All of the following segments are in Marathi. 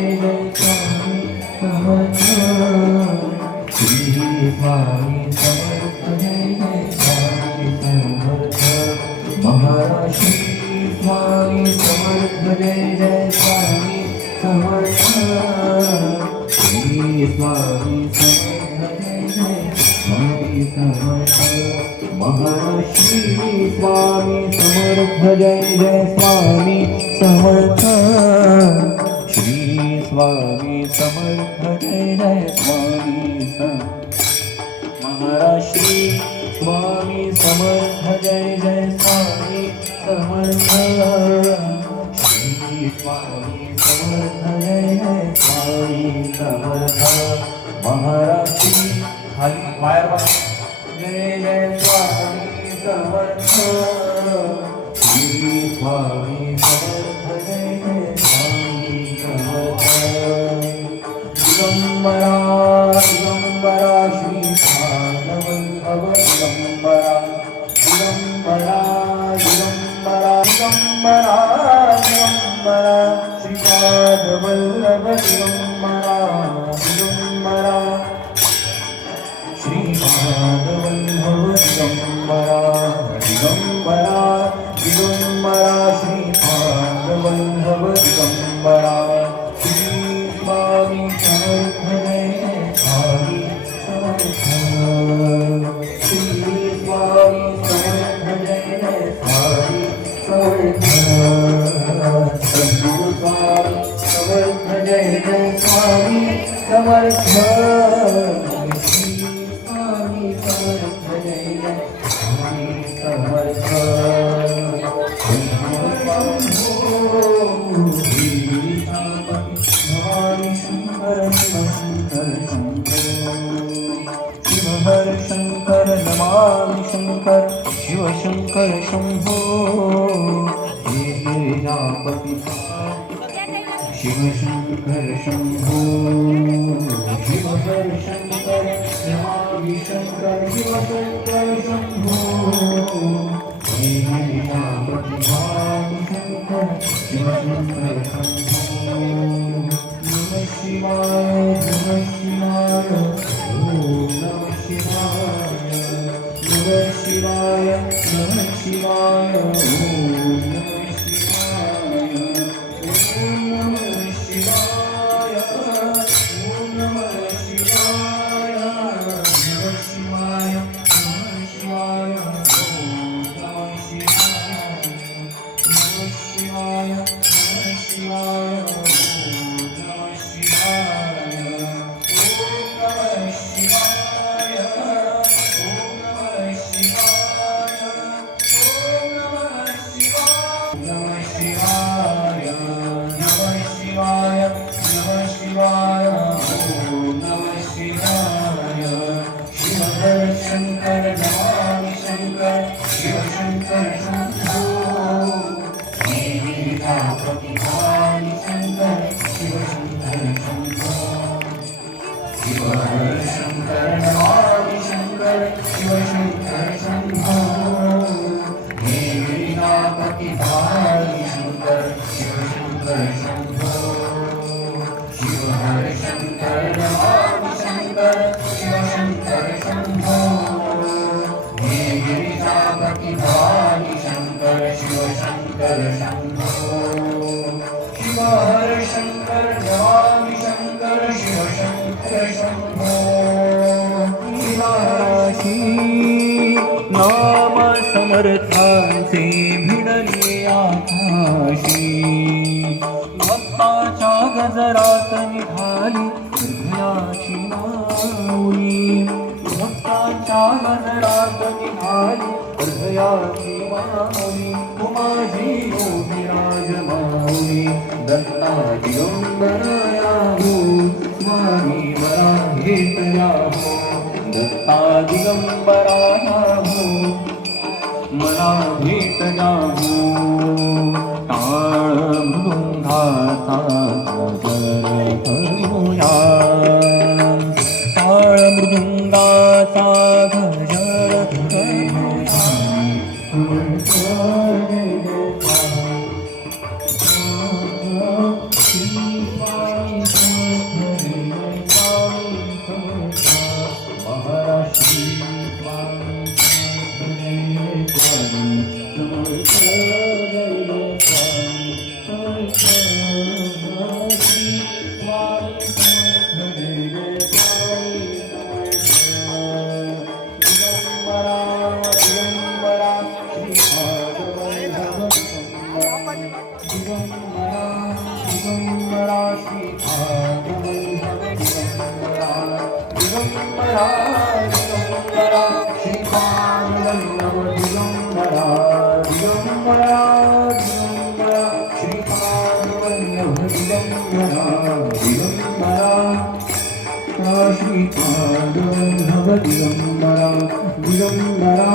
जय जय स्वामी समर्थ श्री स्वामी समर्थ जय जय स्वामी समर्थ महाराज श्री स्वामी समर्थ जय जय स्वामी समर्थ श्री स्वामी समर्थ जय जय स्वामी समर्थ महाराज श्री स्वामी समर्थ जय जय स्वामी समर्थ श्री स्वामी समर्थ जय जय स्वामी महाराज श्री स्वामी समर्थ जय जय स्वामी समर्थ श्री स्वामी समर्थ जय जय स्वामी समर्थ महाराज श्री खाली बाहेर जय जय स्वामी समर्थ श्री स्वामी समर्थ जय जय स्वामी समर्थ दिगंबरा दिगंबरा श्री भागवल्लभ दिगंबरा दिगंबरा दिगंबरा दिगंबरा दिगंबरा श्री भागवल्लभ दिगंबरा दिगंबरा श्री भागवल्लभ दिगंबरा दिगंबरा दिगंबरा श्री भागवल्लभ दिगंबरा श्री स्वामी समर्थ जय स्वामी समर्थ श्री स्वामी समर्थ जय स्वामी समर्थ सद्गुरु स्वामी समर्थ जय जय स्वामी समर्थ हर शंकर नमामि शंकर शिव शंकर शंभो हे प्रजापति शिव शंकर शंभो शिव हर शंकर नमामि शंकर शिव शंकर शंभो हे प्रजापति शंकर शिव शंकर शंभो नमः शिवाय नमः शिवाय ओम नमः शिवाय नमः शिवाय नमः शिवाय ओम नमः शिवाय ओम नमः शिवाय ओम नमः शिवाय नमः शिवाय नमः शिवाय ओम नमः शिवाय नमः शिवाय नमः शिवाय ओम नमः शिवाय नाम समर्थांचे भिडले आकाशी भक्ताच्या गजरात निघाली हृदयाची माऊली भक्ताच्या गजरात निघाली हृदयाची माऊली माझी योगिराज माऊली दत्ता दिगंबराया हो स्वामी मला भेटला हो दत्ता दिगंबराया हो मला भेटला हो टाळ मृदुंगाचा गजर करूया टाळ मृदुंगाचा गजर करूया श्री स्वामी श्रीपादवल्लभ दिगंबरा दिगंबरा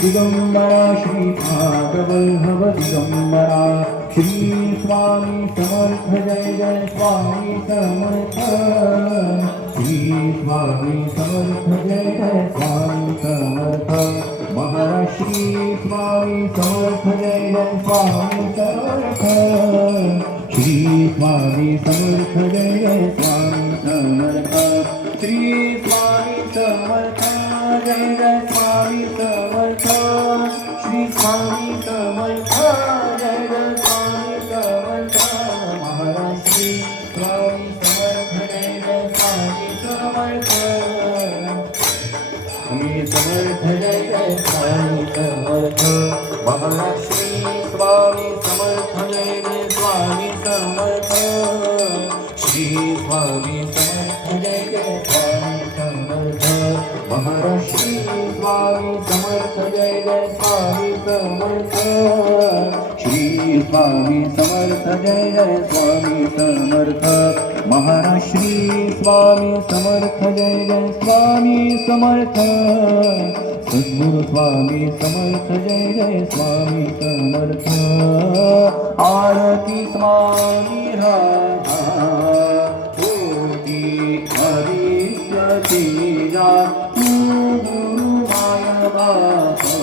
दिगंबरा श्रीपादवल्लभ दिगंबरा श्री स्वामी समर्थ जय जय स्वामी समर्थ श्री स्वामी समर्थ जय जय स्वामी समर्थ महाराज श्री स्वामी समर्थ जय जय स्वामी समर्थ श्री स्वामी समर्थ जय जय स्वामी समर्थ श्री स्वामी समर्थ जय जय स्वामी समर्थ श्री स्वामी समर्थ जय जय स्वामी समर्थ महाराज श्री स्वामी समर्थ जय जय स्वामी समर्थ श्री समर्थ जय जय स्वामी समर्थ महाराज श्री स्वामी समर्थ जय जय स्वामी समर्थ श्री स्वामी समर्थ जय जय स्वामी समर्थ महाराज श्री स्वामी समर्थ जय जय स्वामी समर्थ श्री स्वामी समर्थ जय जय स्वामी समर्थ महाराज श्री स्वामी समर्थ जय जय स्वामी समर्थ सद्गुरु स्वामी समर्थ जय जय स्वामी समर्थ आरती स्वामी राधा कोटी हरित्य तेजा गुरु माया बापा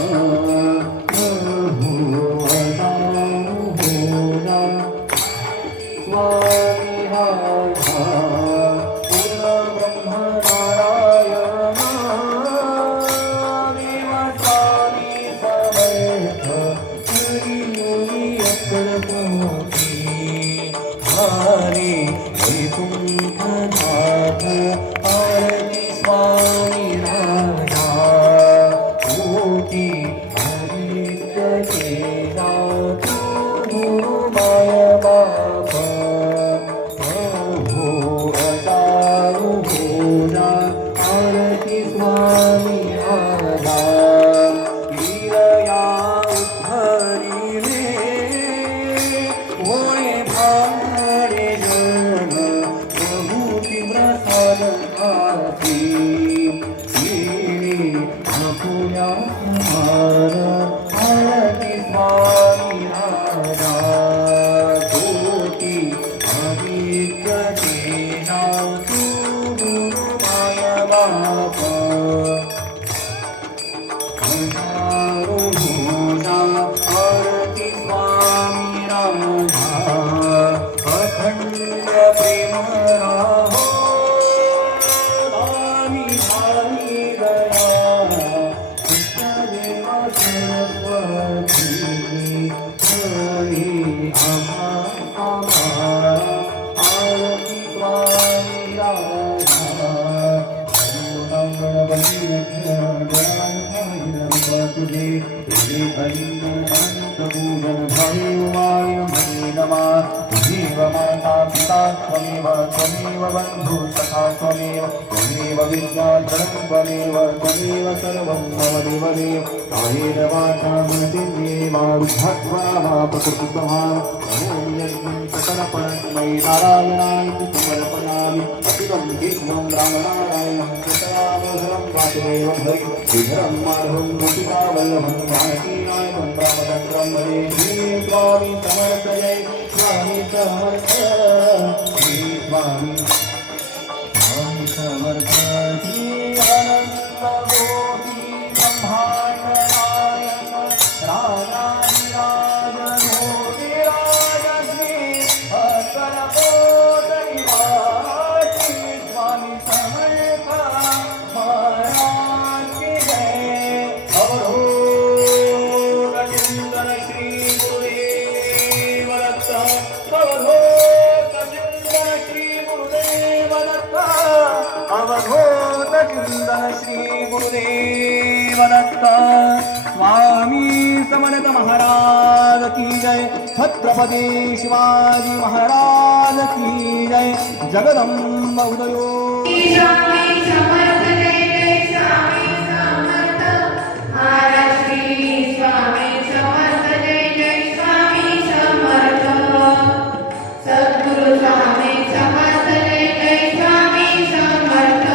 प्रभु अदानु होना स्वामी राधा पूर्ण ब्रह्म नारायण देव स्वामी समर्थ हरि मुनि अग्रगोती हरे वैकुंठनाथ आरती स्वामी राधा कोटी हरित्य तेजा गुरु माया बापा प्रभु अदानु होना आरती स्वामी राधा लीलया उद्धरिले होय भांडे जन प्रभु की प्रसाद आरती श्री अपुया कुमार आरती स्वामी राधा कोटी हरित्य तेजा गुरु माया बापा करुणा आरती स्वामी राधा अखंड प्रेम राहो स्वामी स्वामी दया सत्यदेव सरस्वती हरि आभार आरती स्वामी राधा माता पिता त्वमेव त्वमेव बन्धु सखा त्वमेव त्वमेव विद्याधरं त्वमेव त्वमेव सर्वं मम देवदेव कायेन वाचा मनसेन्द्रियेर्वा बुद्ध्यात्मना प्रकृतिस्वभाव नमो यज्ञं सकलपरस्मै नारायणाय समर्पयामि अखिलं कीर्तनं रामनारायणं कृतरामधरं वासुदेवं हरि श्रीधरं माधवं गोपिकावल्लभं जानकीनायकं रामचन्द्रं वन्दे श्री स्वामी समर्थ जय स्वामी समर्थ श्री स्वामी स्वामी समर्थ श्री अनंत गोपी ब्रह्मांड नायक राजाधिराज मोदिराज श्री अस्कर निवासी स्वामी समर्थ महाराज की जय अवधूत चिंतन श्री गुरुदेव दत्त अवधूत चिंतन श्री गुरुदेव दत्त अवधूत चिंतन श्री गुरुदेव दत्त स्वामी समर्थ महाराज की जय छत्रपती शिवाजी महाराज की जय जगदंब उदयो स्वामी समर्थ जय जय स्वामी समर्थ महाराज श्री स्वामी समर्थ जय जय स्वामी समर्थ सद्गुरु स्वामी समर्थ जय जय स्वामी समर्थ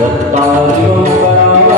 दत्तार्यो परावराय